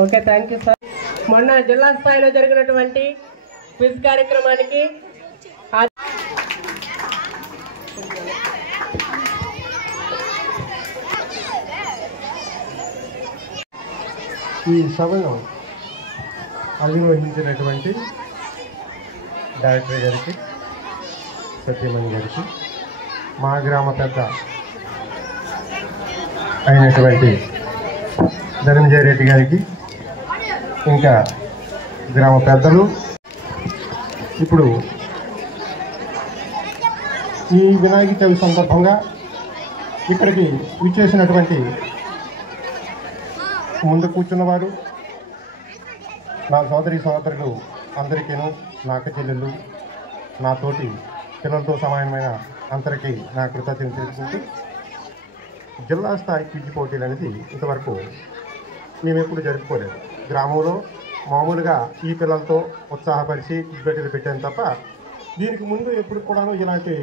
Okay, thank you sir. మొన్న జిల్లా స్థాయిలో జరిగినటువంటి క్విజ్ కార్యక్రమానికి ఈ సభను అధిరోహించినటువంటి డైరెక్టర్ గారికి, సత్యమణి గారికి, మా గ్రామ పెద్ద అయినటువంటి ధనంజయ రెడ్డి గారికి, ఇంకా గ్రామ పెద్దలు, ఇప్పుడు ఈ వినాయక చవితి సందర్భంగా ఇక్కడికి విచ్చేసినటువంటి ముందు కూర్చున్నవారు, నా సోదరులు అందరికీను, నా అక్క చెల్లెళ్ళు, నా తోటి పిల్లలతో సమానమైన అందరికీ నా కృతజ్ఞతలు తెలుసుకుంటూ, జిల్లా స్థాయి క్విజ్ పోటీలు అనేది ఇంతవరకు మేము ఎప్పుడు జరుపుకోలేదు. గ్రామంలో మామూలుగా ఈ పిల్లలతో ఉత్సాహపరిచి క్విజ్ పోటీలు పెట్టాను తప్ప దీనికి ముందు ఎప్పుడు కూడాను ఇలాంటి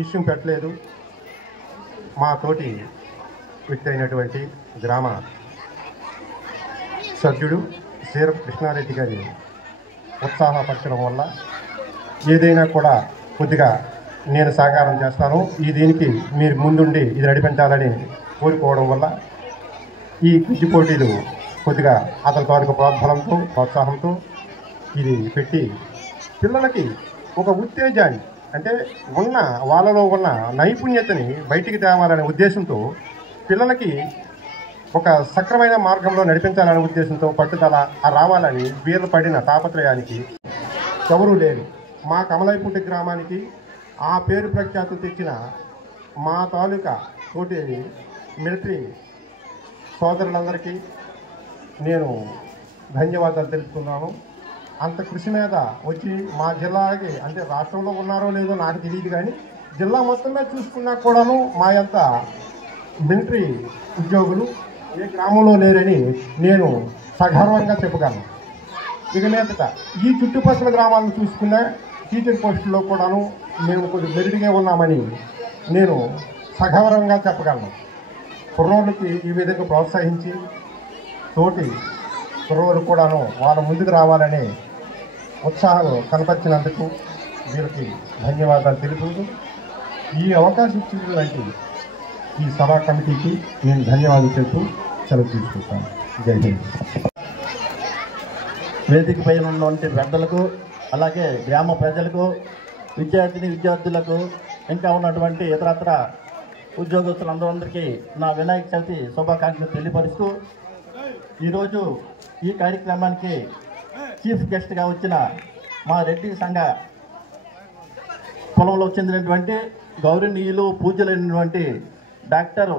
విషయం పెట్టలేదు. మా తోటి వ్యక్తి అయినటువంటి గ్రామ సభ్యుడు సీరపు కృష్ణారెడ్డి గారి ఉత్సాహపరచడం వల్ల ఏదైనా కూడా కొద్దిగా నేను సహకారం చేస్తాను, ఈ దీనికి మీరు ముందుండి ఇది నడిపించాలని కోరుకోవడం వల్ల ఈ క్విజ్ పోటీలు కొద్దిగా అతని తాలూకు ప్రోద్బలంతో ప్రోత్సాహంతో ఇది పెట్టి పిల్లలకి ఒక ఉత్తేజాన్ని, అంటే వాళ్ళలో ఉన్న నైపుణ్యతని బయటికి తేవాలనే ఉద్దేశంతో, పిల్లలకి ఒక సక్రమైన మార్గంలో నడిపించాలనే ఉద్దేశంతో పట్టుదల రావాలని వీళ్ళు పడిన తాపత్రయానికి ఎవరూ లేరు. మా కమలైపుంటి గ్రామానికి ఆ పేరు ప్రఖ్యాతులు తెచ్చిన మా తాలూకా తోటి మిలిటరీ సోదరులందరికీ నేను ధన్యవాదాలు తెలుపుతున్నాను. అంత కృషి మీద వచ్చి మా జిల్లాకి, అంటే రాష్ట్రంలో ఉన్నారో లేదో నాకు తెలియదు కానీ జిల్లా మొత్తం మీద చూసుకున్నా కూడాను మా యొక్క మిలిటరీ ఉద్యోగులు ఏ గ్రామంలో లేరని నేను సగర్వంగా చెప్పగలను. ఇక మీదట ఈ చుట్టుపక్కల గ్రామాలను చూసుకున్న టీచర్ పోస్టుల్లో కూడాను మేము కొద్దిగా మెరుగ్గా ఉన్నామని నేను సగర్వంగా చెప్పగలను. కుర్రోళ్ళకి ఈ విధంగా ప్రోత్సహించి తోటి కుర్రోళ్ళు కూడాను వాళ్ళ ముందుకు రావాలనే ఉత్సాహం కనపరిచినందుకు వీళ్ళకి ధన్యవాదాలు తెలుపుతూ, ఈ అవకాశం ఇచ్చినటువంటి ఈ సభా కమిటీకి నేను ధన్యవాదాలు చెబుతూ సెలవు తీసుకుంటాను. జై హింద్. వేదిక పైన ఉన్నటువంటి పెద్దలకు, అలాగే గ్రామ ప్రజలకు, విద్యార్థులకు, ఇంకా ఉన్నటువంటి ఇతరత్ర ఉద్యోగస్తులందరికీ నా వినాయక చవితి శుభాకాంక్షలు తెలియపరుస్తూ, ఈరోజు ఈ కార్యక్రమానికి చీఫ్ గెస్ట్గా వచ్చిన మా రెడ్డి సంఘ పొలంలో చెందినటువంటి గౌరవనీయులు పూజలైనటువంటి డాక్టర్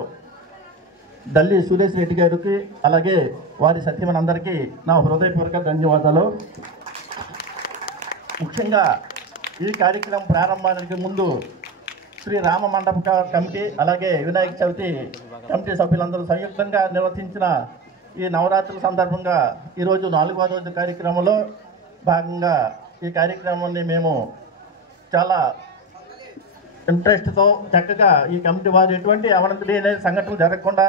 దల్లి సురేష్ రెడ్డి గారికి, అలాగే వారి సత్యమనందరికీ నా హృదయపూర్వక ధన్యవాదాలు. ముఖ్యంగా ఈ కార్యక్రమం ప్రారంభానికి ముందు శ్రీ రామ మండప కమిటీ, అలాగే వినాయక చవితి కమిటీ సభ్యులందరూ సంయుక్తంగా నిర్వర్తించిన ఈ నవరాత్రుల సందర్భంగా ఈరోజు 4వ రోజు కార్యక్రమంలో భాగంగా ఈ కార్యక్రమాన్ని మేము చాలా ఇంట్రెస్ట్తో చక్కగా ఈ కమిటీ వారు ఎటువంటి అవినీతి అనే సంఘటనలు జరగకుండా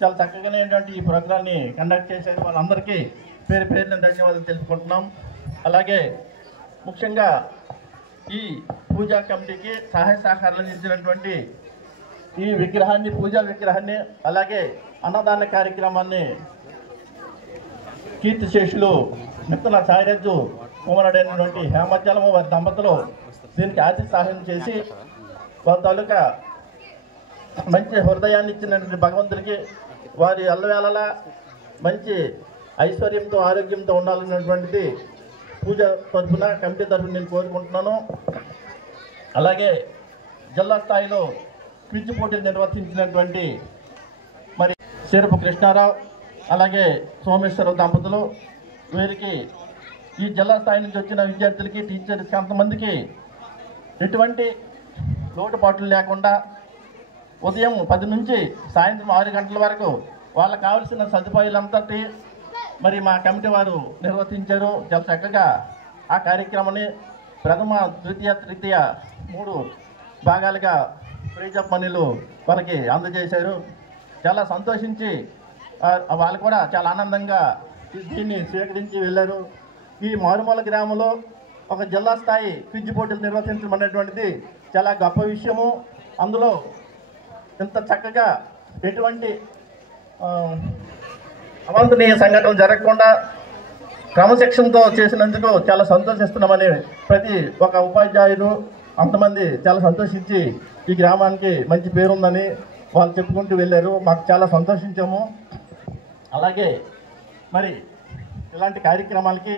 చాలా చక్కగానేటువంటి ఈ ప్రోగ్రాన్ని కండక్ట్ చేశారు. వాళ్ళందరికీ పేరు పేరున ధన్యవాదాలు తెలుపుకుంటున్నాం. అలాగే ముఖ్యంగా ఈ పూజా కమిటీకి సహాయ సహకారాలు అందించినటువంటి ఈ విగ్రహాన్ని, పూజా విగ్రహాన్ని, అలాగే అన్నదాన కార్యక్రమాన్ని కీర్తిశేషులు మిత్తల సాయిరాజు కుమారుడైనటువంటి హేమజలము వారి దంపతులు దీనికి ఆర్థిక సహాయం చేసి వారి తాలూకా మంచి హృదయాన్ని ఇచ్చినటువంటి భగవంతుడికి వారి అల్లవేళలా మంచి ఐశ్వర్యంతో ఆరోగ్యంతో ఉండాలన్నటువంటిది పూజ తరఫున, కమిటీ తరఫున నేను కోరుకుంటున్నాను. అలాగే జిల్లా స్థాయిలో క్విజ్ పోటీలు నిర్వర్తించినటువంటి మరి సీరపు కృష్ణారావు, అలాగే సోమేశ్వరరావు దంపతులు, వీరికి ఈ జిల్లా స్థాయి నుంచి వచ్చిన విద్యార్థులకి, టీచర్స్ కొంతమందికి ఎటువంటి లోటుపాట్లు లేకుండా ఉదయం 10 నుంచి సాయంత్రం 6 గంటల వరకు వాళ్ళకు కావాల్సిన సదుపాయాలంతటి మరి మా కమిటీ వారు నిర్వర్తించారు. చాలా చక్కగా ఆ కార్యక్రమాన్ని ప్రథమ, ద్వితీయ, తృతీయ 3 భాగాలుగా ప్రైజ్ ఆఫ్ మనీలు వాళ్ళకి అందజేశారు. చాలా సంతోషించి వాళ్ళు కూడా చాలా ఆనందంగా దీన్ని స్వీకరించి వెళ్ళారు. ఈ మారుమూల గ్రామంలో ఒక జిల్లా స్థాయి క్విజ్ పోటీలు నిర్వహించడం అనేటువంటిది చాలా గొప్ప విషయము. అందులో ఇంత చక్కగా ఎటువంటి అవాంఛనీయ సంఘటనలు జరగకుండా క్రమశిక్షణతో చేసినందుకు చాలా సంతోషిస్తున్నామని ప్రతి ఒక్క ఉపాధ్యాయులు అంతమంది చాలా సంతోషించి ఈ గ్రామానికి మంచి పేరుందని వాళ్ళు చెప్పుకుంటూ వెళ్ళారు. మాకు చాలా సంతోషించాము. అలాగే మరి ఇలాంటి కార్యక్రమాలకి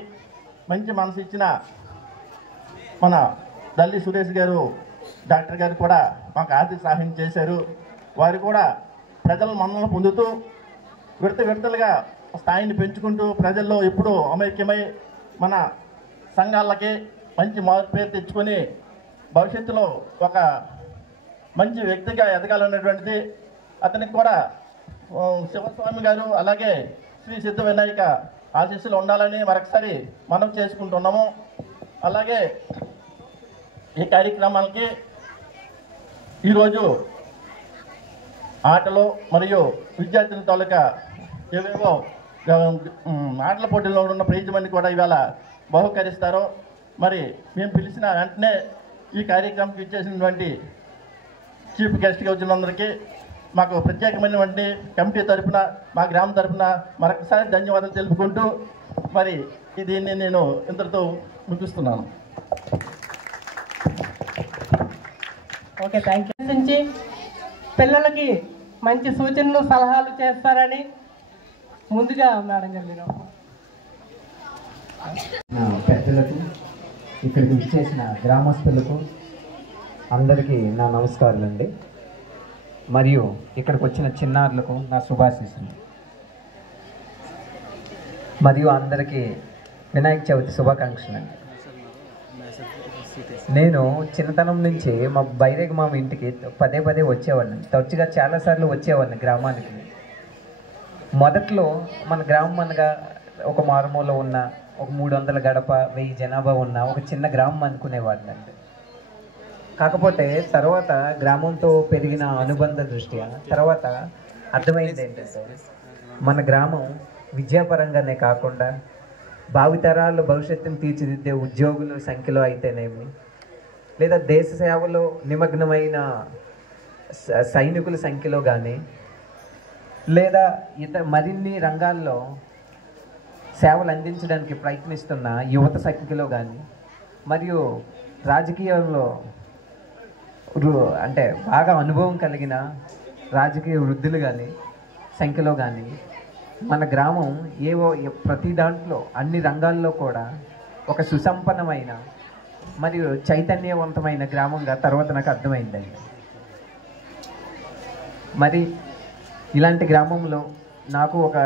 మంచి మనసు ఇచ్చిన మన దల్లి సురేష్ గారు డాక్టర్ గారు కూడా మాకు ఆర్థిక సహాయం చేశారు. వారు కూడా ప్రజల మన్ననలు పొందుతూ విడతలుగా స్థాయిని పెంచుకుంటూ ప్రజల్లో ఎప్పుడూ అమైక్యమై మన సంఘాలకి మంచి పేరు తెచ్చుకొని భవిష్యత్తులో ఒక మంచి వ్యక్తిగా ఎదగాలనేటువంటిది అతనికి కూడా శివస్వామి గారు అలాగే శ్రీ సిద్ధ వినాయక ఆశీస్సులు ఉండాలని మరొకసారి మనం చేసుకుంటున్నాము. అలాగే ఈ కార్యక్రమాలకి ఈరోజు ఆటలు మరియు విద్యార్థుల తాలూకా ఏవేవో ఆటల పోటీల్లో ఉన్న ప్రైజ్ మనీ కూడా ఇవాళ బహుకరిస్తారు. మరి మేము పిలిచిన వెంటనే ఈ కార్యక్రమంకి ఇచ్చేసినటువంటి చీఫ్ గెస్ట్గా వచ్చినందరికీ మాకు ప్రత్యేకమైనటువంటి కమిటీ తరఫున మా గ్రామం తరఫున మరొకసారి ధన్యవాదాలు తెలుపుకుంటూ మరి దీన్ని నేను ఇంతటితో ముగిస్తున్నాను. Okay, thank you. నుంచి పిల్లలకి మంచి సూచనలు సలహాలు చేస్తారని ముందుగా మేడం గారు పెద్దలకు ఇక్కడికి విచ్చేసిన గ్రామస్తులకు అందరికీ నా నమస్కారాలండి. మరియు ఇక్కడికి వచ్చిన చిన్నారులకు నా శుభాశీస్సులు. మరియు అందరికీ వినాయక చవితి శుభాకాంక్షలు అండి. నేను చిన్నతనం నుంచి మా బైరేగ మామ ఇంటికి పదే వచ్చేవాడిని. తరచుగా చాలాసార్లు వచ్చేవాడిని గ్రామానికి. మొదట్లో మన గ్రామం అనగా ఒక మారుమూల ఉన్న ఒక 300 గడప 1000 జనాభా ఉన్న ఒక చిన్న గ్రామం అనుకునేవాడిని అండి. కాకపోతే తర్వాత గ్రామంతో పెరిగిన అనుబంధ దృష్ట్యా తర్వాత అర్థమైంది ఏంటంటే మన గ్రామం విద్యాపరంగానే కాకుండా భావితరాల భవిష్యత్తును తీర్చిదిద్దే ఉద్యోగుల సంఖ్యలో అయితేనేమి, లేదా దేశ సేవలో నిమగ్నమైన సైనికుల సంఖ్యలో కానీ, లేదా ఇతర మరిన్ని రంగాల్లో సేవలు అందించడానికి ప్రయత్నిస్తున్న యువత సంఖ్యలో కానీ, మరియు రాజకీయాల్లో అంటే బాగా అనుభవం కలిగిన రాజకీయ వృద్ధులు కానీ సంఖ్యలో కానీ మన గ్రామం ప్రతి దాంట్లో అన్ని రంగాల్లో కూడా ఒక సుసంపన్నమైన మరియు చైతన్యవంతమైన గ్రామంగా తర్వాత నాకు అర్థమైందండి. మరి ఇలాంటి గ్రామంలో నాకు ఒక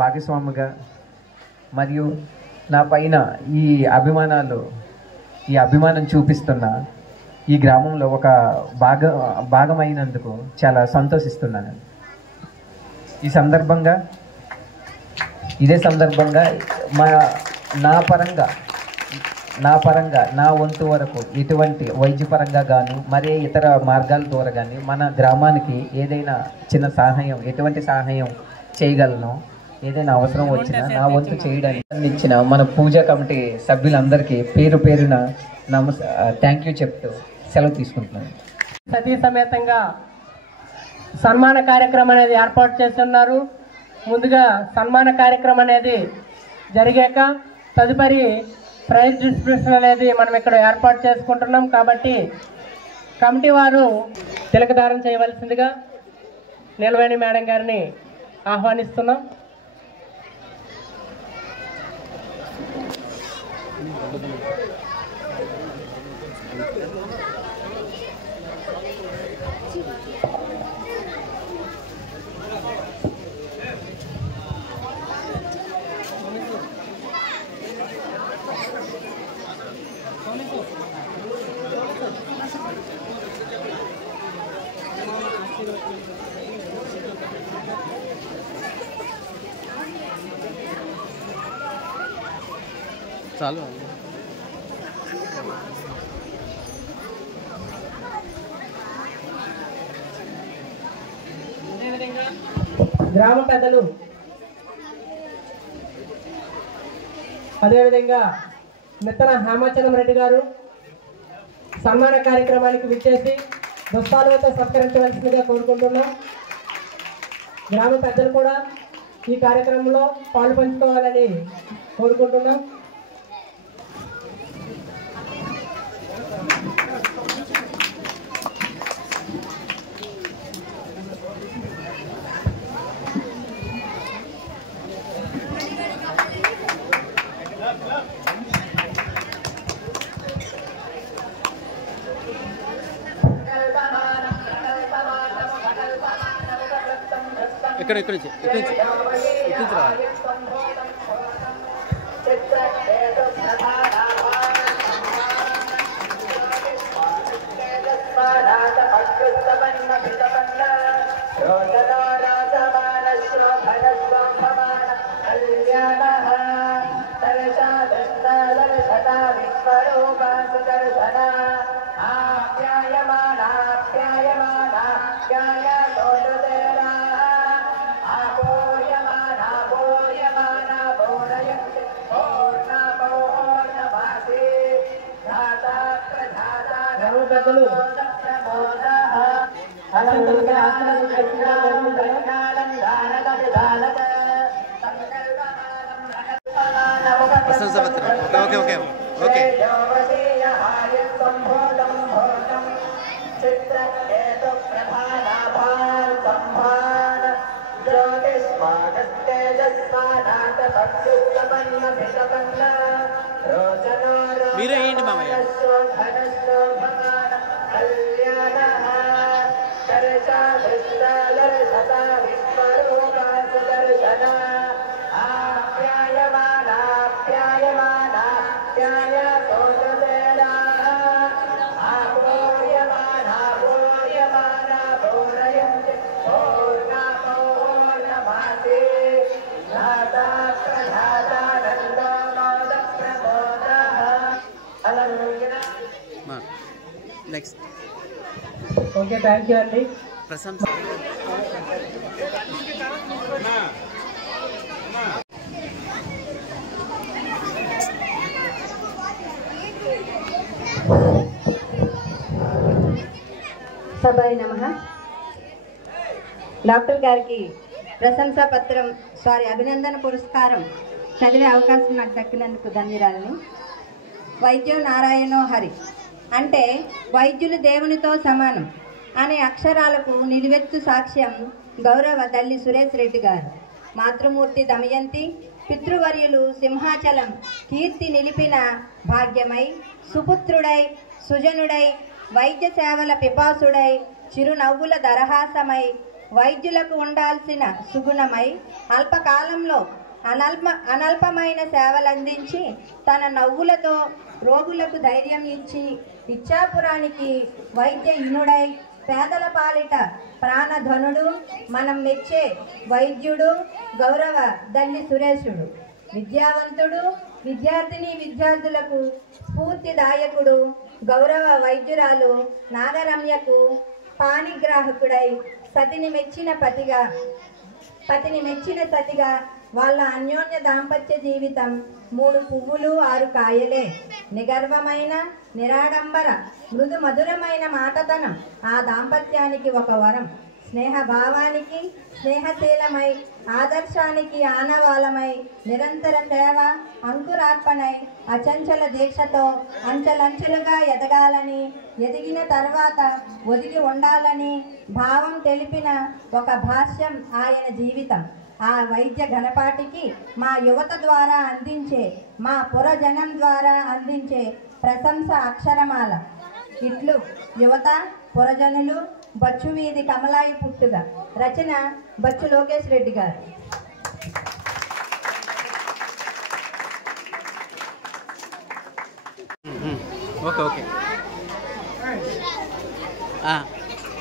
భాగస్వామిగా మరియు నా పైన ఈ అభిమానం చూపిస్తున్న ఈ గ్రామంలో ఒక భాగమైనందుకు చాలా సంతోషిస్తున్నాను. ఇదే సందర్భంగా నా పరంగా నా వంతు వరకు ఎటువంటి వైద్యపరంగా కానీ మరే ఇతర మార్గాల ద్వారా కానీ మన గ్రామానికి ఏదైనా చిన్న సహాయం ఎటువంటి సహాయం చేయగలను, ఏదైనా అవసరం వచ్చినా నా వంతు చేయడానికి ఇచ్చిన మన పూజా కమిటీ సభ్యులందరికీ పేరున థ్యాంక్ యూ చెప్తూ సెలవు తీసుకుంటున్నాను. సతీ సమేతంగా సన్మాన కార్యక్రమం అనేది ఏర్పాటు చేస్తున్నారు. ముందుగా సన్మాన కార్యక్రమం అనేది జరిగాక తదుపరి ప్రైజ్ డిస్ట్రిబ్యూషన్ అనేది మనం ఇక్కడ ఏర్పాటు చేసుకుంటున్నాం. కాబట్టి కమిటీ వారు తిలకధారణ చేయవలసిందిగా నీలవేణి మేడం గారిని ఆహ్వానిస్తున్నాం. చాలు గ్రామ పెద్దలు అదేవిధంగా మిత్తన హేమాచలం రెడ్డి గారు సన్మాన కార్యక్రమానికి విచ్చేసి దుస్తాలతో సత్కరించవలసిందిగా కోరుకుంటున్నాం. గ్రామ పెద్దలు కూడా ఈ కార్యక్రమంలో పాలు పంచుకోవాలని కోరుకుంటున్నాం. ఇక్కడ నుంచి రావాలి. పెద్దలు ప్రశంసా పత్రం. Okay okay okay. మీరే ఏంటి మామయ్య? నెక్స్ట్. ఓకే, థ్యాంక్ యూ అండి. ప్రశంస. సభాయ నమః. డాక్టర్ గారికి ప్రశంసా పత్రం అభినందన పురస్కారం చదివే అవకాశం నాకు దక్కినందుకు ధన్యవాదాలు. వైద్యో నారాయణో హరి అంటే వైద్యులు దేవునితో సమానం అనే అక్షరాలకు నిలువెత్తు సాక్ష్యం గౌరవ దల్లి సురేష్ రెడ్డి గారు. మాతృమూర్తి దమయంతి, పితృవర్యులు సింహాచలం కీర్తి నిలిపిన భాగ్యమై, సుపుత్రుడై, సుజనుడై, వైద్య సేవల పిపాసుడై, చిరునవ్వుల దరహాసమై, వైద్యులకు ఉండాల్సిన సుగుణమై, అల్పకాలంలో అనల్పమైన సేవలందించి తన నవ్వులతో రోగులకు ధైర్యం ఇచ్చి ఇచ్చాపురానికి వైద్యయునుడై, పేదల పాలిట ప్రాణధనుడు, మనం మెచ్చే వైద్యుడు గౌరవ దల్లి సురేశుడు. విద్యావంతుడు, విద్యార్థులకు స్ఫూర్తిదాయకుడు గౌరవ వైద్యురాలు నాగరమ్యకు పాణిగ్రాహకుడై పతిని మెచ్చిన సతిగా వాళ్ళ అన్యోన్య దాంపత్య జీవితం 3 పువ్వులు 6 కాయలే. నిగర్వమైన నిరాడంబర మృదు మధురమైన మాటతనం ఆ దాంపత్యానికి ఒక వరం. స్నేహభావానికి స్నేహశీలమై, ఆదర్శానికి ఆనవాలమై, నిరంతర సేవ అంకురార్పణై, అచంచల దీక్షతో అంచెలంచెలుగా ఎదగాలని, ఎదిగిన తర్వాత ఒదిగి ఉండాలని భావం తెలిపిన ఒక భాష్యం ఆయన జీవితం. ఆ వైద్య ఘనపాటికి మా యువత ద్వారా అందించే, మా పురజనం ద్వారా అందించే ప్రశంస అక్షరమాల. ఇట్లు యువత పురజనులు బచ్చు వీధి కమలాయి పుట్టుగా. రచన బచ్చు లోకేష్ రెడ్డి గారు. Okay okay.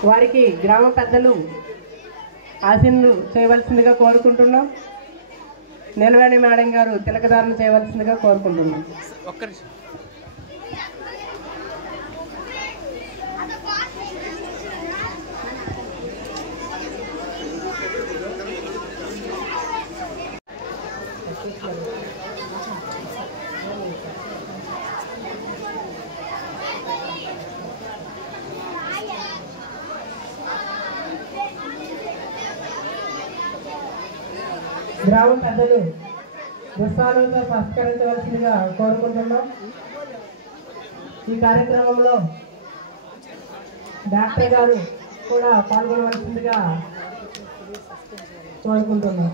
వారికి గ్రామ పెద్దలు ఆశీనులు చేయవలసిందిగా కోరుకుంటున్నాం. నిలవేణి మేడం గారు తిలకధారణ చేయవలసిందిగా కోరుకుంటున్నాం. ఒక్క నిమిషం. గ్రామ పెద్దలు దుస్తాలతో సత్కరించవలసిందిగా కోరుకుంటున్నాం. ఈ కార్యక్రమంలో డాక్టర్ గారు కూడా పాల్గొనవలసిందిగా కోరుకుంటున్నాం.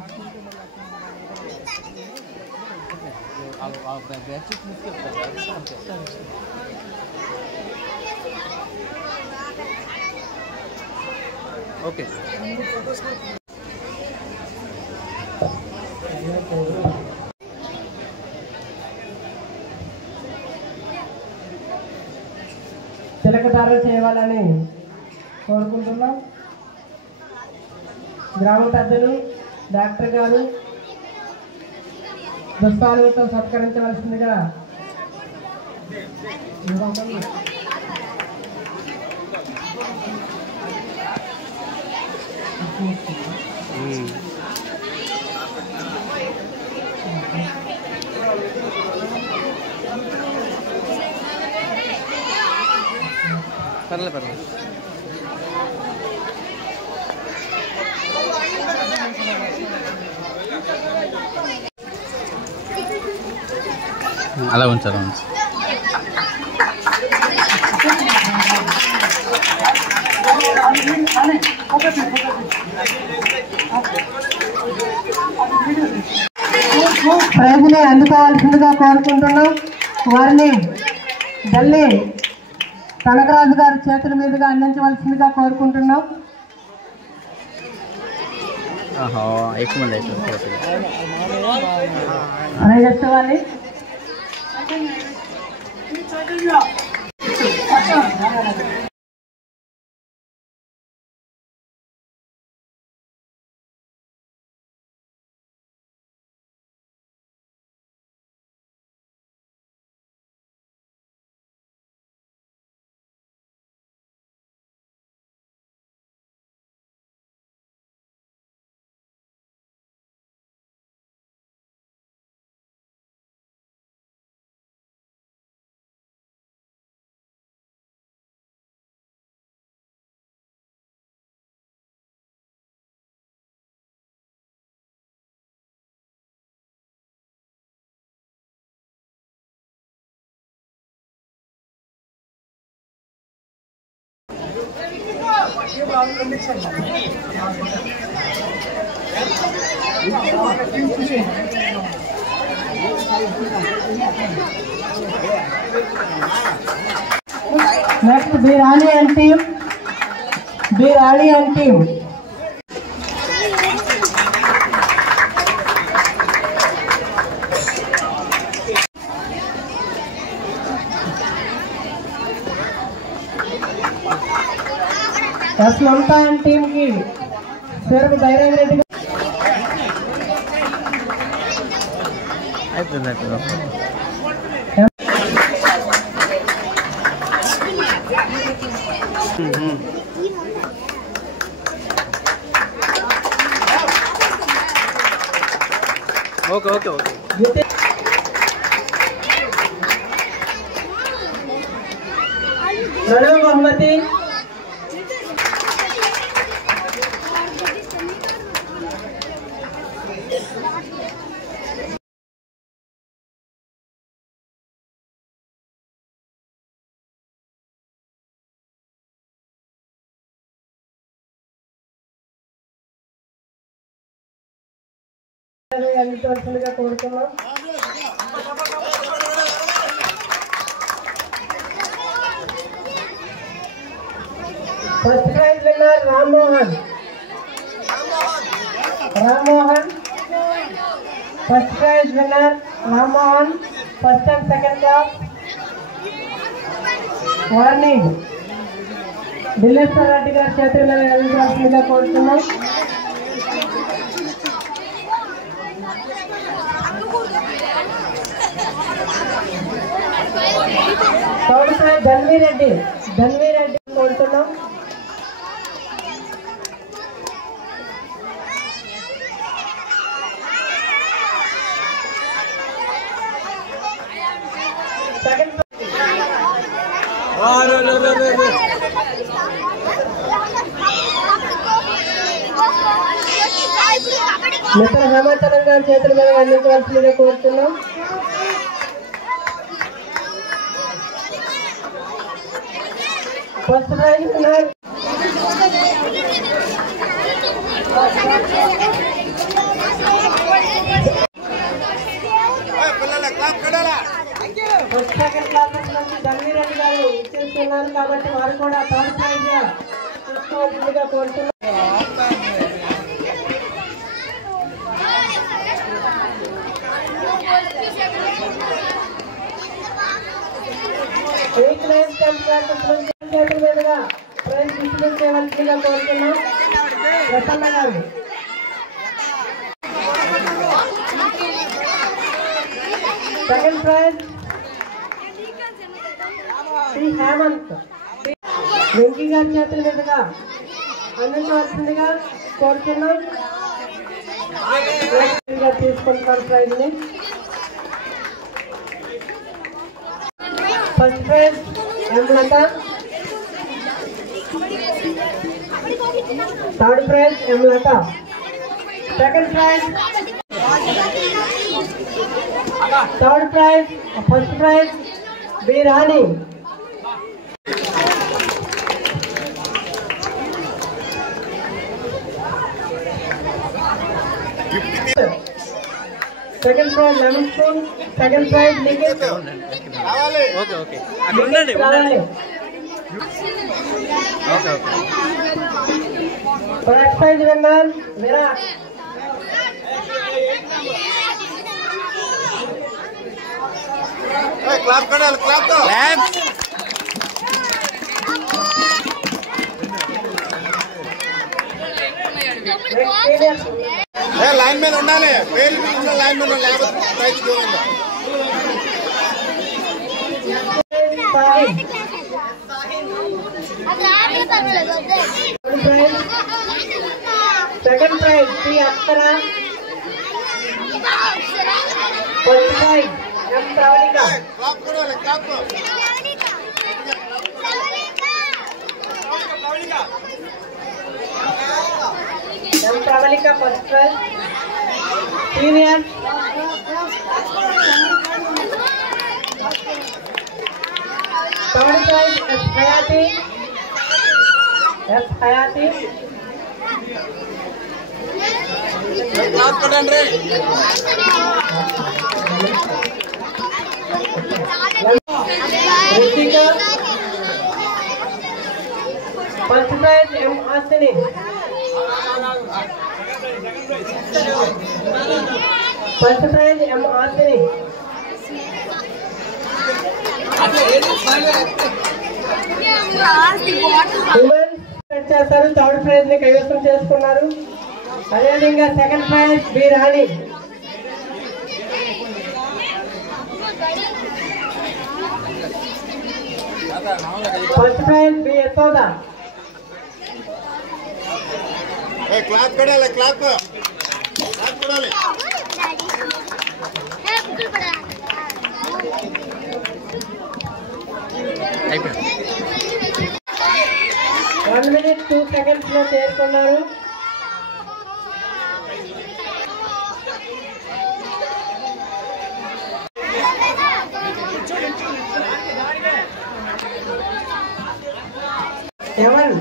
ఓకే చిలకటారు చేయాలని కోరుకుంటున్నాం. గ్రామ పెద్దలు డాక్టర్ గారు దుస్తాలతో సత్కరించవలసిందిగా పర్లేదు అలా ఉంచాలి. ప్రైజ్ని అందుకోవాల్సిందిగా కోరుకుంటున్నాం. వారిని ఢిల్లీ కనకరాజు గారి చేతుల మీదుగా అందించవలసిందిగా కోరుకుంటున్నాం. ఎక్కువ మంది అరగెత్తవాలి. నెక్స్ట్ బిరాణి and team. S Mamata and team కి పేరు Dhairyam Reddy okay okay okay Mohammadi అందించవలసిందిగా కోరుతున్నాం. First prize winner Rammohan. First prize winner Rammohan. First and second class. వారిని ఢిల్లేశ్వర రెడ్డి గారి చేతుల్లో అందించవలసిందిగా కోరుతున్నాం. థర్డ్ ప్రైజ్ ధన్వీ రెడ్డి కోరుతున్నాం. సెకండ్ మిస్టర్ హేమాచలం గారి చేతుల మీద అందించవలసిందిగా కోరుతున్నాం. First prize winner first second classes నుంచి ధర్మీరెడ్డి గారు ఇచ్చేస్తున్నారు కాబట్టి వారు కూడా థర్డ్ ప్రైజ్ తీసుకోవాల్సిందిగా కోరుతున్నారు. ఎయిత్ నైన్త్ టెన్త్ క్లాసెస్ నుంచి చేతుల మీదుగా ప్రైజ్ డిస్ట్రిబ్యూట్ చేయవలసిందిగా కోరుతున్నాం. ప్రసన్న గారు సెకండ్ ప్రైజ్ శ్రీ హేమంత్ వెంకీ గారి చేతుల మీదుగా అందించవలసిందిగా కోరుతున్నాం. తీసుకుంటున్నారు ప్రైజ్ ని. ఫస్ట్ ప్రైజ్ ఎమ్లత, థర్డ్ ప్రైజ్ ఎమ్లత, second prize, third prize, first prize B Rani. Second prize lemon spoon, second prize liquid. Okay okay అక్కడ ఉండండి ఉండండి. Okay okay. First prize winner Virat. Clap కడాలి క్లాప్ తో క్లాప్. లైన్ మీద ఉండాలి. పేరు లైన్ మీద లేకపోతే ప్రైజ్ చూడండి. Second prize Shri Akshara, first prize ఎం ప్రవళిక. క్లాప్ కడాలి clap M Pravallika first prize. Senior third prize S Hayathi, S Hayathi. Clap కడండి. Ritika first prize M Hasini, first prize M Hasini. Women's చేస్తారు, థర్డ్ ప్రైజ్ ని కైవసం చేసుకున్నారు. అదేవిధంగా second prize B Rani, first prize B Yashoda. Clap కడాలి clap clap కడాలి. 1 minute 2 seconds లో చేరుకున్నారు. ఎవరు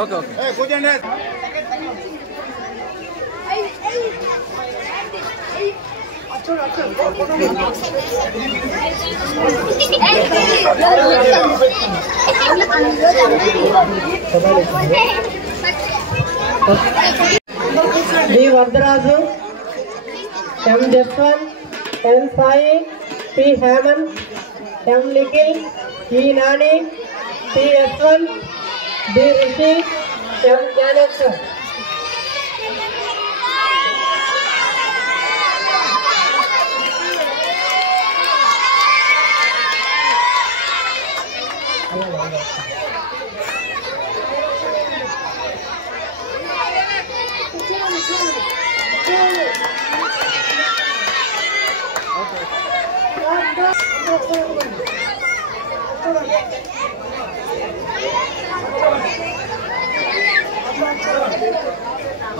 ఓకే ఓకే. కూర్చోండి. D Varadaraju, M Jaswanth, N Sai, P Hemant, M Nikhil, E Nani, T Yashwant, D Rishi, M Gnaneshwar.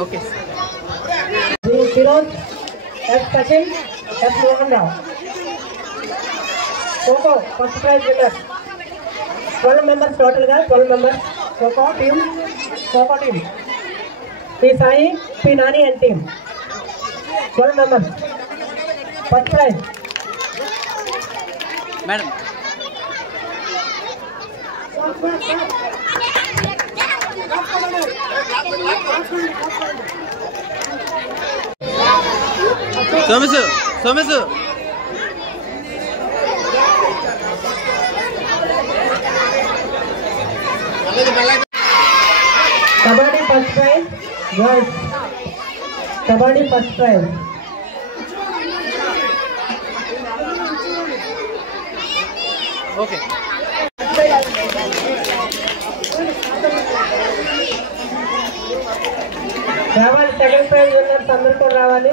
Okay Firoz S Sachin S Mohan Rao kho kho first prize winner 12 members టోటల్గా 12 members kho kho team P Sai P Nani and team 12 members first prize madam Someshu kabaddi first prize girls kabaddi first prize okay రావాలి second prize winners అందరూ కూడా రావాలి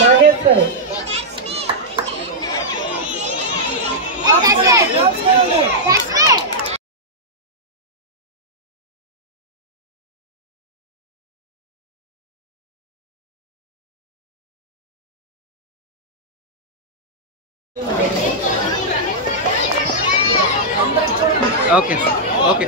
Nageshwar okay okay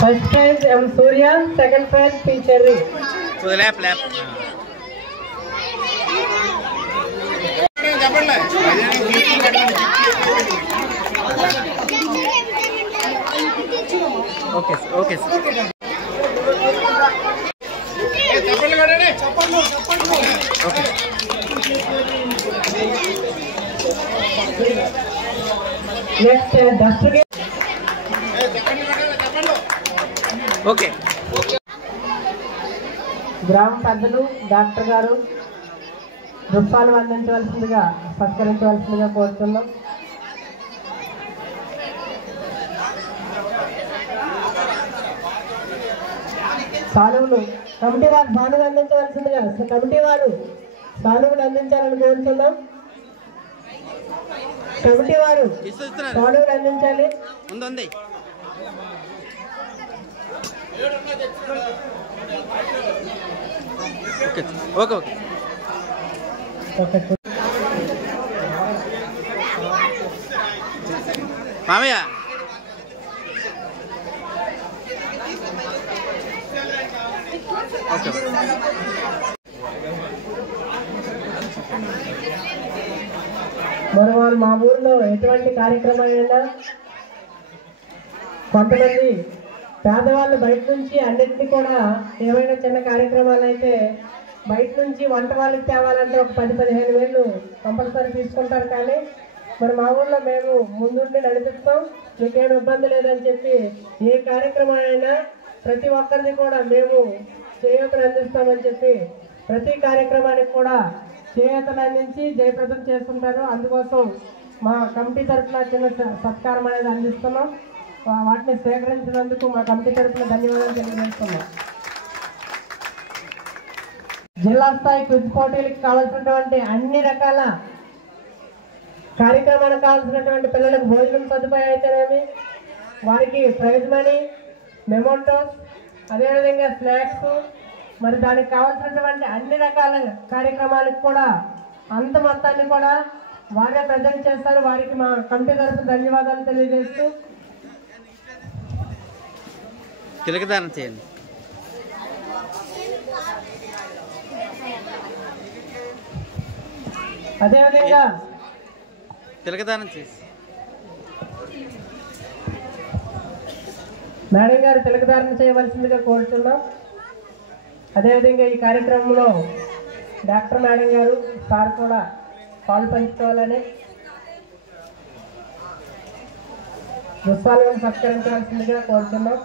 first prize M Surya second prize P Cherry clap clap okay okay okay next duster okay గ్రామ పెద్దలు doctor గారు దృక్పాలు అందించవలసిందిగా సత్కరించవలసిందిగా కోరుతున్నాం సానువులు committee వారు సానువులు అందించవలసిందిగా committee వారు సానువులు అందించాలని కోరుతున్నాం కమిటీ వారు సానువులు అందించాలి ఉంది ఓకే ఓకే మామయ్య ఓకే మరి వారు మా ఊర్లో ఎటువంటి కార్యక్రమాలైనా కొంతమంది పేదవాళ్ళు బయట నుంచి అన్నింటినీ కూడా ఏమైనా చిన్న కార్యక్రమాలు అయితే బయట నుంచి వంట వాళ్ళకి తేవాలంటే ఒక 10-15 వేలు కంపల్సరీ తీసుకుంటారు. కానీ మరి మా ఊళ్ళో మేము ముందుండి నడిపిస్తాం, మీకేం ఇబ్బంది లేదని చెప్పి ఏ కార్యక్రమం అయినా ప్రతి ఒక్కరిని కూడా మేము చేయూతను అందిస్తామని చెప్పి ప్రతి కార్యక్రమానికి కూడా చేయూతను అందించి జయప్రదం చేస్తుంటారు. అందుకోసం మా కమిటీ తరఫున చిన్న సత్కారం అనేది అందిస్తున్నాం. వాటిని స్వీకరించినందుకు మా కమిటీ తరఫున ధన్యవాదాలు తెలియజేస్తున్నాం. జిల్లా స్థాయి క్విజ్ పోటీలకు కావాల్సినటువంటి అన్ని రకాల కార్యక్రమాలకు కావాల్సినటువంటి పిల్లలకు భోజనం సదుపాయం అయితేనేమి, వారికి ప్రైజ్ మనీ, మెమోంటోస్, అదేవిధంగా స్నాక్స్, మరి దానికి కావాల్సినటువంటి అన్ని రకాల కార్యక్రమాలకు కూడా అంత మొత్తాన్ని కూడా వారే ప్రజెంట్ చేస్తారు. వారికి మా కమిటీ తరఫున ధన్యవాదాలు తెలియజేస్తూ తిలకదానం చేయండి. అదేవిధంగా తిలకదానం చేసి మేడం గారు తిలకదారణ చేయవలసిందిగా కోరుతున్నాం. అదేవిధంగా ఈ కార్యక్రమంలో డాక్టర్ మేడం గారు సార్ కూడా పాలు పంచుకోవాలని దుస్సాలను సత్కరించవలసిందిగా కోరుతున్నాం.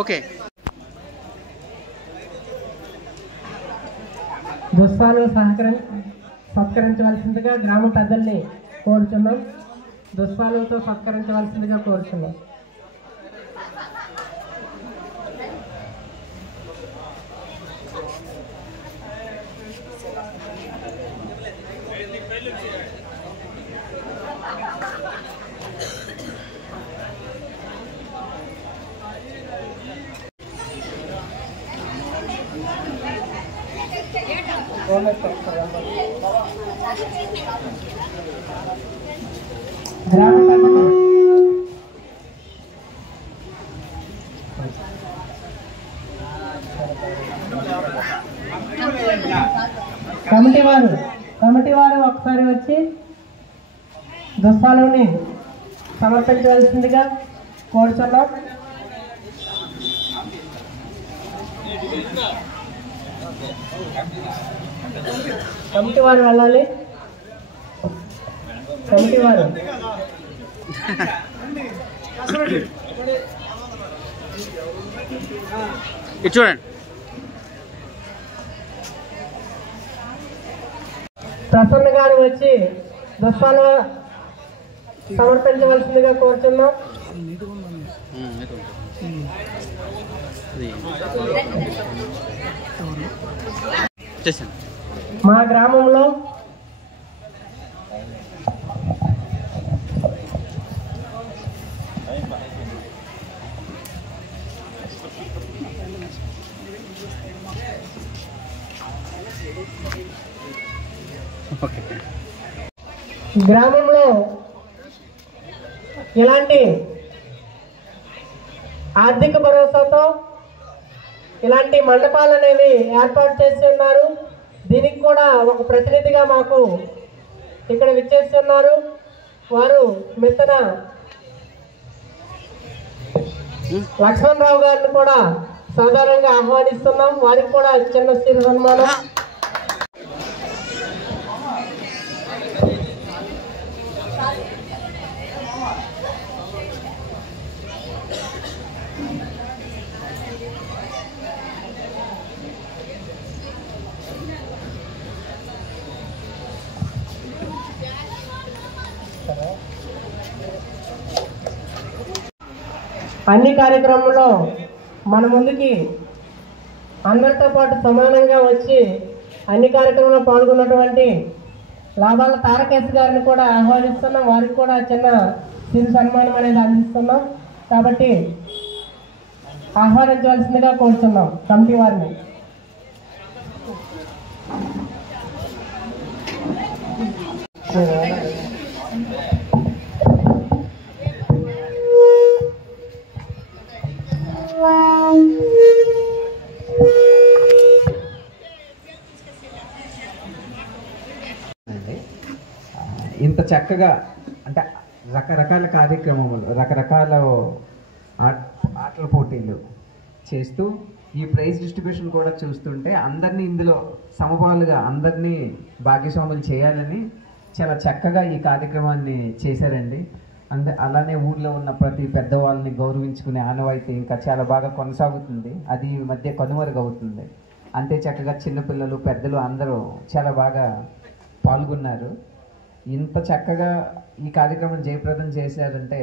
ఓకే. దుస్సాలు సత్కరించవలసిందిగా గ్రామ పెద్దల్ని కోరుచున్నాం. దుస్సాలతో సత్కరించవలసిందిగా కోరుచున్నాం. గ్రామ పెద్దలు కమిటీ వారు ఒకసారి వచ్చి దుస్సాలని సమర్పించవలసిందిగా కోరుచున్నాం. కమిటీ వారు వెళ్ళాలి. కమిటీ వారు ఇటు చూడండి. ప్రసన్న గారు వచ్చి దుస్సాలు సమర్పించవలసిందిగా కోరుచున్నాం. మా గ్రామంలో ఇలాంటి ఆర్థిక భరోసాతో ఇలాంటి మండపాలు అనేవి ఏర్పాటు చేసి ఉన్నారు. దీనికి కూడా ఒక ప్రతినిధిగా మాకు ఇక్కడ విచ్చేస్తున్నారు. వారు మిత్తన లక్ష్మణరావు గారిని కూడా సాధారణంగా ఆహ్వానిస్తున్నాం. వారికి కూడా చిన్న స్థిర సన్మానం. అన్ని కార్యక్రమంలో మన ముందుకి అందరితో పాటు సమానంగా వచ్చి అన్ని కార్యక్రమంలో పాల్గొన్నటువంటి లాభాల తారకేశ్ గారిని కూడా ఆహ్వానిస్తున్నాం. వారికి కూడా చిన్న సిరి సన్మానం అనేది అందిస్తున్నాం. కాబట్టి ఆహ్వానించవలసిందిగా కోరుతున్నాం కమిటీ వారిని. ఇంత చక్కగా అంటే రకరకాల కార్యక్రమములు, రకరకాల ఆటల పోటీలు చేస్తూ ఈ ప్రైజ్ డిస్ట్రిబ్యూషన్ కూడా చూస్తుంటే అందరినీ ఇందులో సమపాలుగా అందరినీ భాగస్వాములు చేయాలని చాలా చక్కగా ఈ కార్యక్రమాన్ని చేశారండి. అలానే ఊర్లో ఉన్న ప్రతి పెద్దవాళ్ళని గౌరవించుకునే ఆనవాయితీ ఇంకా చాలా బాగా కొనసాగుతుంది. అది ఈ మధ్య కనుమరుగవుతుంది. అంతే చక్కగా చిన్నపిల్లలు పెద్దలు అందరూ చాలా బాగా పాల్గొన్నారు. ఇంత చక్కగా ఈ కార్యక్రమం జయప్రదం చేశారంటే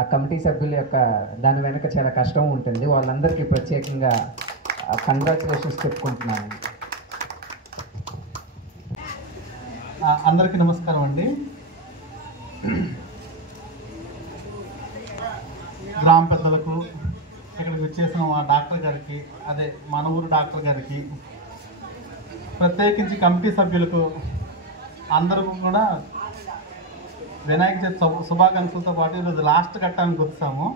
ఆ కమిటీ సభ్యుల యొక్క దాని వెనుక చాలా కష్టం ఉంటుంది. వాళ్ళందరికీ ప్రత్యేకంగా కంగ్రాచులేషన్స్ చెప్పుకుంటున్నాను. అందరికీ నమస్కారం అండి. గ్రామ పెద్దలకు, ఇక్కడికి వచ్చేసిన మా డాక్టర్ గారికి, అదే మన ఊరు డాక్టర్ గారికి, ప్రత్యేకించి కమిటీ సభ్యులకు అందరూ కూడా వినాయక చవితి శుభాకాంక్షలతో పాటు ఈరోజు లాస్ట్ ఘట్టానికి వచ్చాము.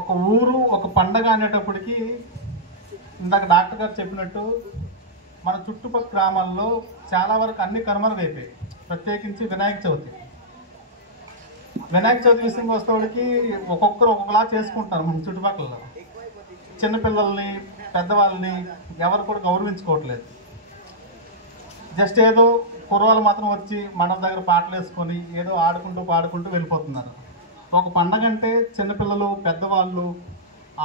ఒక ఊరు ఒక పండగ అనేటప్పటికీ ఇందాక డాక్టర్ గారు చెప్పినట్టు మన చుట్టుపక్కల గ్రామాల్లో చాలా వరకు అన్ని కనుమరుగైపోయాయి. ప్రత్యేకించి వినాయక చవితి విషయంకి వస్తేవాడికి ఒక్కొక్కరు ఒక్కొక్కలా చేసుకుంటారు. మన చుట్టుపక్కల చిన్నపిల్లల్ని పెద్దవాళ్ళని ఎవరు కూడా గౌరవించుకోవట్లేదు. జస్ట్ ఏదో కుర్రాళ్ళు మాత్రం వచ్చి మండపం దగ్గర పాటలు వేసుకొని ఏదో ఆడుకుంటూ పాడుకుంటూ వెళ్ళిపోతున్నారు. ఒక పండగ అంటే చిన్నపిల్లలు, పెద్దవాళ్ళు,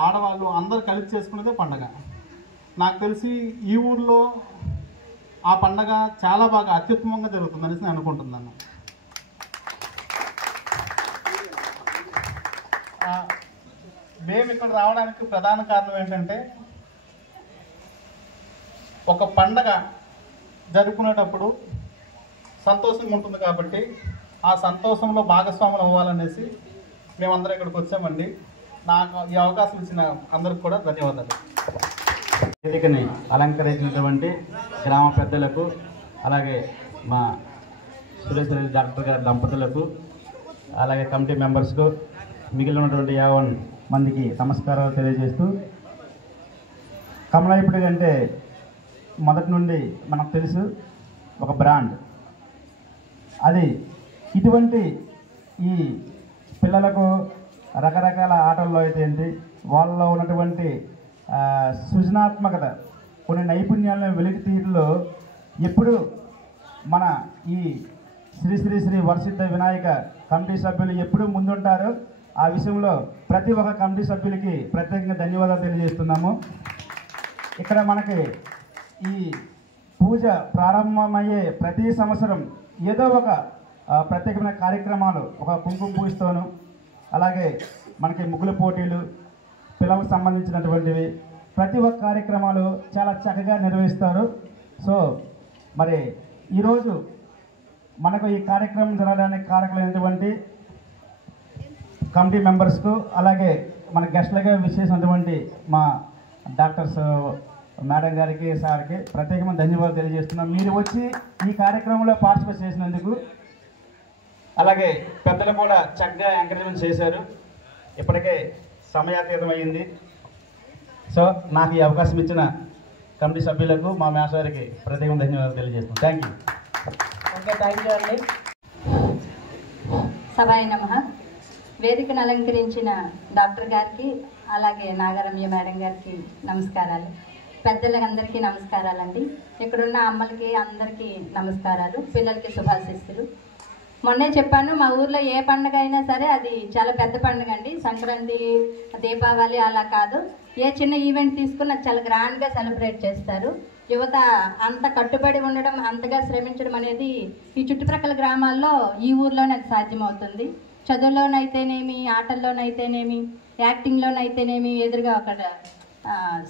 ఆడవాళ్ళు అందరూ కలిసి చేసుకునేదే పండగ. నాకు తెలిసి ఈ ఊర్లో ఆ పండగ చాలా బాగా అత్యుత్తమంగా జరుగుతుందనేసి నేను అనుకుంటున్నాను. మేము ఇక్కడ రావడానికి ప్రధాన కారణం ఏంటంటే, ఒక పండగ జరుపుకునేటప్పుడు సంతోషంగా ఉంటుంది కాబట్టి ఆ సంతోషంలో భాగస్వాములు అవ్వాలనేసి మేమందరం ఇక్కడికి వచ్చామండి. నాకు ఈ అవకాశం ఇచ్చిన అందరికి కూడా ధన్యవాదాలు. వేదికని అలంకరించినటువంటి గ్రామ పెద్దలకు, అలాగే మా సురేష్ రెడ్డి డాక్టర్ గారి దంపతులకు, అలాగే కమిటీ మెంబర్స్కు, మిగిలినటువంటి 50 మందికి నమస్కారాలు తెలియజేస్తూ, కమలాయిపుడి అంటే మొదటి నుండి మనకు తెలుసు ఒక బ్రాండ్. అది ఇటువంటి ఈ పిల్లలకు రకరకాల ఆటల్లో అయితే ఏంటి, వాళ్ళలో ఉన్నటువంటి సృజనాత్మకత, కొన్ని నైపుణ్యాలను వెలికి తీయడంలో ఎప్పుడు మన ఈ శ్రీ శ్రీ శ్రీ వరసిద్ధ వినాయక కమిటీ సభ్యులు ఎప్పుడు ముందుంటారో ఆ విషయంలో ప్రతి ఒక్క కమిటీ సభ్యులకి ప్రత్యేకంగా ధన్యవాదాలు తెలియజేస్తున్నాము. ఇక్కడ మనకి ఈ పూజ ప్రారంభమయ్యే ప్రతి సంవత్సరం ఏదో ఒక ప్రత్యేకమైన కార్యక్రమాలు, ఒక కుంకుమ పూజతోను, అలాగే మనకి ముగ్గుల పోటీలు, పిల్లలకు సంబంధించినటువంటివి ప్రతి ఒక్క కార్యక్రమాలు చాలా చక్కగా నిర్వహిస్తారు. సో మరి ఈరోజు మనకు ఈ కార్యక్రమం జరగడానికి కారకులైనటువంటి కమిటీ మెంబర్స్కు, అలాగే మన గెస్ట్లుగా విచ్చేసినటువంటి మా డాక్టర్స్ మేడం గారికి, సార్కి ప్రత్యేకమైన ధన్యవాదాలు తెలియజేస్తున్నాం. మీరు వచ్చి ఈ కార్యక్రమంలో పార్టిసిపేట్ చేసినందుకు, అలాగే పెద్దలు కూడా చక్కగా ఎంకరేజ్మెంట్ చేశారు. ఇప్పటికే సమయాతీతం అయ్యింది. సో నాకు ఈ అవకాశం ఇచ్చిన కమిటీ సభ్యులకు, మా మేషారికి ప్రత్యేకమైన ధన్యవాదాలు తెలియజేస్తున్నాం. Thank you. Okay, thank you అండి. సభాయ నమః. వేదికను అలంకరించిన డాక్టర్ గారికి, అలాగే నాగరమ్య మేడం గారికి నమస్కారాలు. పెద్దలందరికీ నమస్కారాలండి. ఇక్కడున్న అమ్మలకి అందరికీ నమస్కారాలు, పిల్లలకి శుభాశిస్తులు. మొన్నే చెప్పాను, మా ఊర్లో ఏ పండుగ అయినా సరే అది చాలా పెద్ద పండుగ అండి. సంక్రాంతి, దీపావళి అలా కాదు, ఏ చిన్న ఈవెంట్ తీసుకుని అది చాలా గ్రాండ్గా సెలబ్రేట్ చేస్తారు. యువత అంత కట్టుబడి ఉండడం, అంతగా శ్రమించడం అనేది ఈ చుట్టుప్రక్కల గ్రామాల్లో ఈ ఊర్లోనే అది సాధ్యమవుతుంది. చదువులోనైతేనేమి, ఆటల్లోనైతేనేమి, యాక్టింగ్లోనైతేనేమి, ఎదురుగా ఒక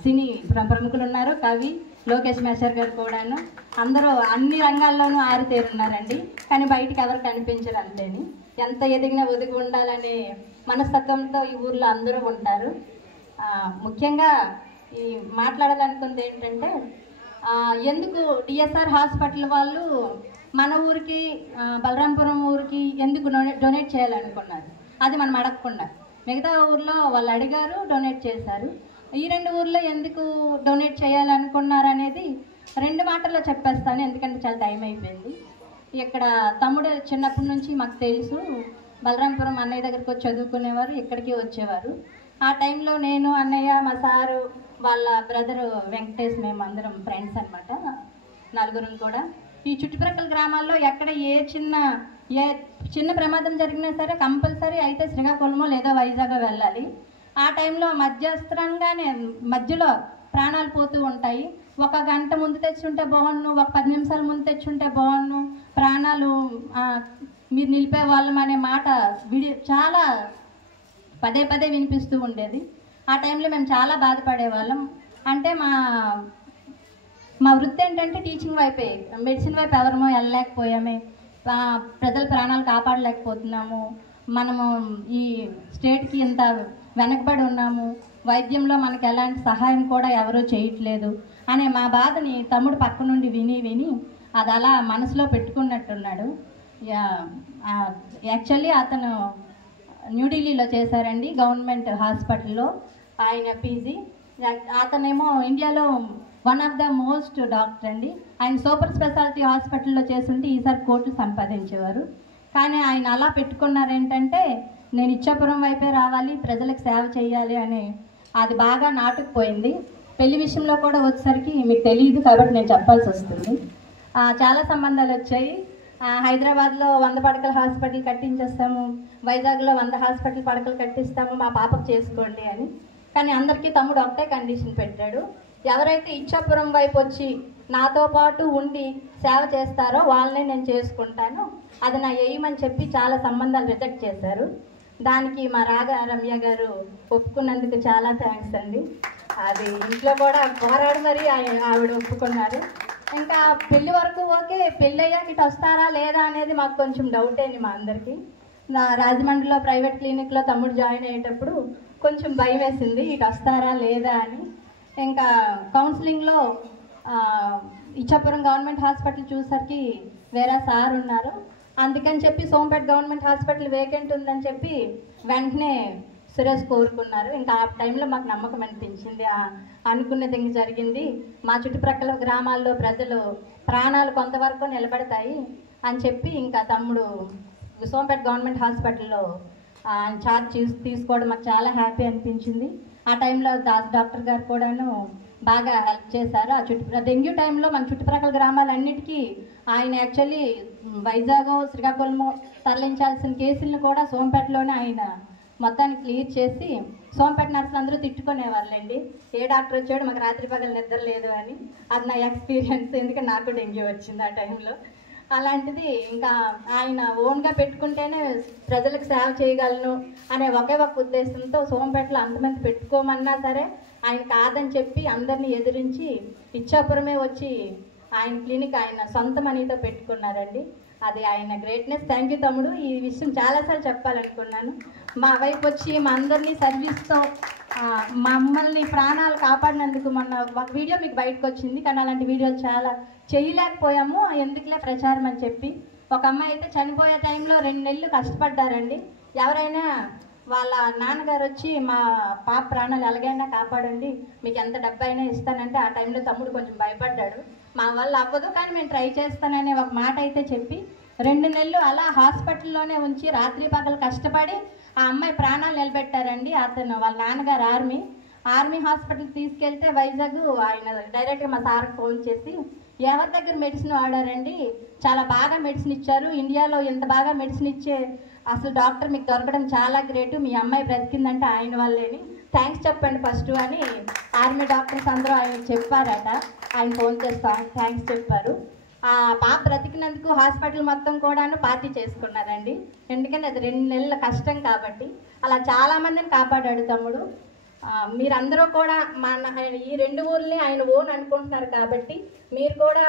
సినీ ప్రముఖులు ఉన్నారు, కవి లోకేష్ మేషర్ గారు కూడాను. అందరూ అన్ని రంగాల్లోనూ ఆరితేరున్నారండి. కానీ బయటికి ఎవరు కనిపించరు అంతేని. ఎంత ఎదిగినా ఒదిగి ఉండాలనే మనస్తత్వంతో ఈ ఊర్లో అందరూ ఉంటారు. ముఖ్యంగా ఈ మాట్లాడాలనుకుంది ఏంటంటే, ఎందుకు డిఎస్ఆర్ హాస్పిటల్ వాళ్ళు మన ఊరికి, బలరాంపురం ఊరికి ఎందుకు డొనేట్ చేయాలనుకున్నారు? అది మనం అడగకుండా మిగతా ఊర్లో వాళ్ళు అడిగారు, డొనేట్ చేశారు. ఈ 2 ఊర్లో ఎందుకు డొనేట్ చేయాలనుకున్నారు అనేది 2 మాటల్లో చెప్పేస్తాను, ఎందుకంటే చాలా టైం అయిపోయింది. ఇక్కడ తమ్ముడు చిన్నప్పటి నుంచి మాకు తెలుసు, బలరాంపురం అన్నయ్య దగ్గరికి వచ్చి చదువుకునేవారు, ఇక్కడికి వచ్చేవారు. ఆ టైంలో నేను, అన్నయ్య, మా సారు, వాళ్ళ బ్రదరు వెంకటేష్, మేము అందరం ఫ్రెండ్స్ అనమాట, 4 కూడా. ఈ చుట్టుప్రక్కల గ్రామాల్లో ఎక్కడ ఏ చిన్న ప్రమాదం జరిగినా సరే కంపల్సరీ అయితే శ్రీకాకుళమో లేదా వైజాగ్ వెళ్ళాలి. ఆ టైంలో మధ్యస్థంగానే మధ్యలో ప్రాణాలు పోతూ ఉంటాయి. 1 గంట ముందు తెచ్చుంటే బాగున్ను, ఒక 10 నిమిషాల ముందు తెచ్చుంటే బాగున్ను, ప్రాణాలు మీరు నిలిపే వాళ్ళం అనే మాట చాలా పదే పదే వినిపిస్తూ ఉండేది. ఆ టైంలో మేము చాలా బాధపడేవాళ్ళం. అంటే మా వృత్తి ఏంటంటే టీచింగ్ వైపే, మెడిసిన్ వైపు ఎవరమో వెళ్ళలేకపోయామే, ప్రజల ప్రాణాలు కాపాడలేకపోతున్నాము, మనము ఈ స్టేట్కి ఇంత వెనకబడి ఉన్నాము, వైద్యంలో మనకు ఎలాంటి సహాయం కూడా ఎవరూ చేయట్లేదు అనే మా బాధని తమ్ముడు పక్క నుండి విని అది అలా మనసులో పెట్టుకున్నట్టున్నాడు. యాక్చువల్లీ అతను న్యూఢిల్లీలో చేశారండి, గవర్నమెంట్ హాస్పిటల్లో ఆయన పీజీ. అతనేమో ఇండియాలో one of the most doctor అండి. ఆయన సూపర్ స్పెషాలిటీ హాస్పిటల్లో చేస్తుంటే ఈసారి కోట్లు సంపాదించేవారు. కానీ ఆయన అలా పెట్టుకున్నారేంటంటే నేను ఇచ్చాపురం వైపే రావాలి, ప్రజలకు సేవ చేయాలి అని అది బాగా నాటుకుపోయింది. పెళ్లి విషయంలో కూడా వచ్చేసరికి మీకు తెలియదు కాబట్టి నేను చెప్పాల్సి వస్తుంది. చాలా సంబంధాలు వచ్చాయి. హైదరాబాద్లో 100 పడకల హాస్పిటల్ కట్టించేస్తాము, వైజాగ్లో 100 హాస్పిటల్ పడకలు కట్టిస్తాము, మా పాపకు చేసుకోండి అని. కానీ అందరికీ తమ్ముడు ఒకటే కండిషన్ పెట్టాడు, ఎవరైతే ఇచ్చాపురం వైపు వచ్చి నాతో పాటు ఉండి సేవ చేస్తారో వాళ్ళనే నేను చేసుకుంటాను, అది నా ఎయిమని చెప్పి చాలా సంబంధాలు రిజెక్ట్ చేశారు. దానికి మా రమ్య గారు ఒప్పుకున్నందుకు చాలా థ్యాంక్స్ అండి. అది ఇంట్లో కూడా పోరాడు మరి ఆవిడ ఒప్పుకున్నారు. ఇంకా పెళ్లి వరకు ఓకే, పెళ్ళి అయ్యాక ఇటు వస్తారా లేదా అనేది మాకు కొంచెం డౌట్ అయింది మా అందరికీ. నా రాజమండ్రిలో ప్రైవేట్ క్లినిక్లో తమ్ముడు జాయిన్ అయ్యేటప్పుడు కొంచెం భయం వేసింది, ఇటు వస్తారా లేదా అని. ఇంకా కౌన్సిలింగ్లో ఇచ్చాపురం గవర్నమెంట్ హాస్పిటల్ చూసరికి వేరే సార్ ఉన్నారు, అందుకని చెప్పి సోంపేట గవర్నమెంట్ హాస్పిటల్ వేకెంట్ ఉందని చెప్పి వెంటనే సురేష్ కోరుకున్నారు. ఇంకా ఆ టైంలో మాకు నమ్మకం అనిపించింది, అనుకున్నది ఇంక జరిగింది. మా చుట్టుప్రక్కల గ్రామాల్లో ప్రజలు ప్రాణాలు కొంతవరకు నిలబడతాయి అని చెప్పి ఇంకా తమ్ముడు సోంపేట గవర్నమెంట్ హాస్పిటల్లో ఛార్జ్ తీసుకోవడం మాకు చాలా హ్యాపీ అనిపించింది. ఆ టైంలో దాస్ డాక్టర్ గారు కూడాను బాగా హెల్ప్ చేశారు. ఆ డెంగ్యూ టైంలో మన చుట్టుప్రక్కల గ్రామాలన్నిటికీ ఆయన యాక్చువల్లీ వైజాగ్ శ్రీకాకుళము తరలించాల్సిన కేసులను కూడా సోంపేటలోనే ఆయన మొత్తాన్ని క్లియర్ చేసి సోంపేట నర్సులు అందరూ తిట్టుకునేవాళ్ళండి, ఏ డాక్టర్ వచ్చాడు మాకు రాత్రి పగలు నిద్ర లేదు అని. అది నా ఎక్స్పీరియన్స్, ఎందుకంటే నాకు డెంగ్యూ వచ్చింది ఆ టైంలో. అలాంటిది ఇంకా ఆయన ఓన్గా పెట్టుకుంటేనే ప్రజలకు సేవ చేయగలను అనే ఒకే ఒక ఉద్దేశంతో సోంపేటలో అంతమంది పెట్టుకోమన్నా సరే ఆయన కాదని చెప్పి అందరినీ ఎదిరించి ఇచ్చాపురమే వచ్చి ఆయన క్లినిక్ ఆయన సొంత మనీతో పెట్టుకున్నారండి. అది ఆయన గ్రేట్నెస్. థ్యాంక్ యూ తమ్ముడు. ఈ విషయం చాలాసార్లు చెప్పాలనుకున్నాను. మా వైపు వచ్చి మా అందరినీ సర్వీస్తో మమ్మల్ని ప్రాణాలు కాపాడినందుకు మొన్న ఒక వీడియో మీకు బయటకు వచ్చింది, కానీ అలాంటి వీడియోలు చాలా చేయలేకపోయాము, ఎందుకులే ప్రచారం అని చెప్పి. ఒక అమ్మాయి అయితే చనిపోయే టైంలో 2 నెలలు కష్టపడ్డారండి. ఎవరైనా వాళ్ళ నాన్నగారు వచ్చి మా పాప ప్రాణాలు ఎలాగైనా కాపాడండి, మీకు ఎంత డబ్బు అయినా ఇస్తానంటే ఆ టైంలో తమ్ముడు కొంచెం భయపడ్డాడు. మా వల్ల అవ్వదు కానీ నేను ట్రై చేస్తాననే ఒక మాట అయితే చెప్పి 2 నెలలు అలా హాస్పిటల్లోనే ఉంచి రాత్రి పగలు కష్టపడి ఆ అమ్మాయి ప్రాణాలు నిలబెట్టారండి. అతను వాళ్ళ నాన్నగారు ఆర్మీ హాస్పిటల్కి తీసుకెళ్తే వైజాగ్ ఆయన డైరెక్ట్గా మా సార్కి ఫోన్ చేసి ఎవరి దగ్గర మెడిసిన్ వాడారండి, చాలా బాగా మెడిసిన్ ఇచ్చారు, ఇండియాలో ఎంత బాగా మెడిసిన్ ఇచ్చే అసలు డాక్టర్ మీకు దొరకడం చాలా గ్రేటు, మీ అమ్మాయి బ్రతికిందంటే ఆయన వాళ్ళేని, థ్యాంక్స్ చెప్పండి ఫస్ట్ అని ఆర్మీ డాక్టర్స్ అందరూ ఆయన చెప్పారట. ఆయన ఫోన్ చేస్తా థ్యాంక్స్ చెప్పారు. ఆ పాప బ్రతికినందుకు హాస్పిటల్ మొత్తం కూడాను పార్టీ చేసుకున్నారండి, ఎందుకంటే అది 2 నెలల కష్టం కాబట్టి. అలా చాలామందిని కాపాడాడు తమ్ముడు. మీరందరూ కూడా ఈ 2 ఊర్లని ఆయన ఓన్ అనుకుంటున్నారు కాబట్టి మీరు కూడా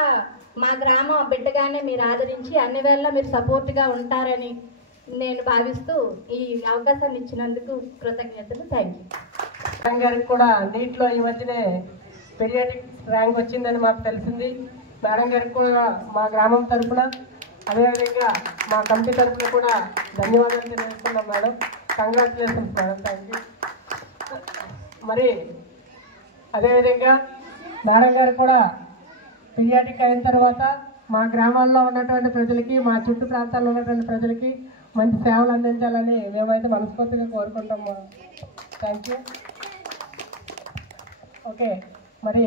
మా గ్రామం బిడ్డగానే మీరు ఆదరించి అన్ని వేళ మీరు సపోర్ట్గా ఉంటారని నేను భావిస్తూ ఈ అవకాశాన్ని ఇచ్చినందుకు కృతజ్ఞతలు. Thank you. గారికి కూడా నీట్లో ఈ మధ్యనే పీడియాట్రిక్ ర్యాంక్ వచ్చిందని మాకు తెలిసింది. మేడం గారికి కూడా మా గ్రామం తరఫున అదేవిధంగా మా కమిటీ తరఫున కూడా ధన్యవాదాలు తెలియజేస్తున్నాం madam. Congratulations madam, thank you. మరి అదేవిధంగా మేడం గారు కూడా పీడియాట్రిక్ అయిన తర్వాత మా గ్రామాల్లో ఉన్నటువంటి ప్రజలకి, మా చుట్టూ ప్రాంతాల్లో ఉన్నటువంటి ప్రజలకి మంచి సేవలు అందించాలని మేమైతే మనస్ఫూర్తిగా కోరుకుంటాము. Thank you. ఓకే, మరి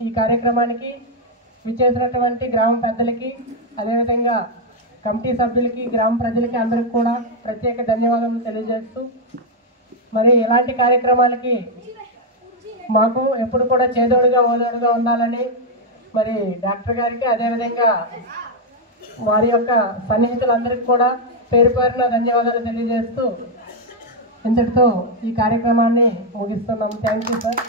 ఈ కార్యక్రమానికి విచ్చేసినటువంటి గ్రామ పెద్దలకి, అదేవిధంగా కమిటీ సభ్యులకి, గ్రామ ప్రజలకి అందరికి కూడా ప్రత్యేక ధన్యవాదాలు తెలియజేస్తూ, మరి ఇలాంటి కార్యక్రమాలకి మాకు ఎప్పుడు కూడా చేదోడుగా ఓదోడుగా ఉండాలని మరి డాక్టర్ గారికి, అదేవిధంగా వారి యొక్క సన్నిహితులందరికీ కూడా పేరు పేరున ధన్యవాదాలు తెలియజేస్తూ ఇంతటితో ఈ కార్యక్రమాన్ని ముగిస్తున్నాం. Thank you sir.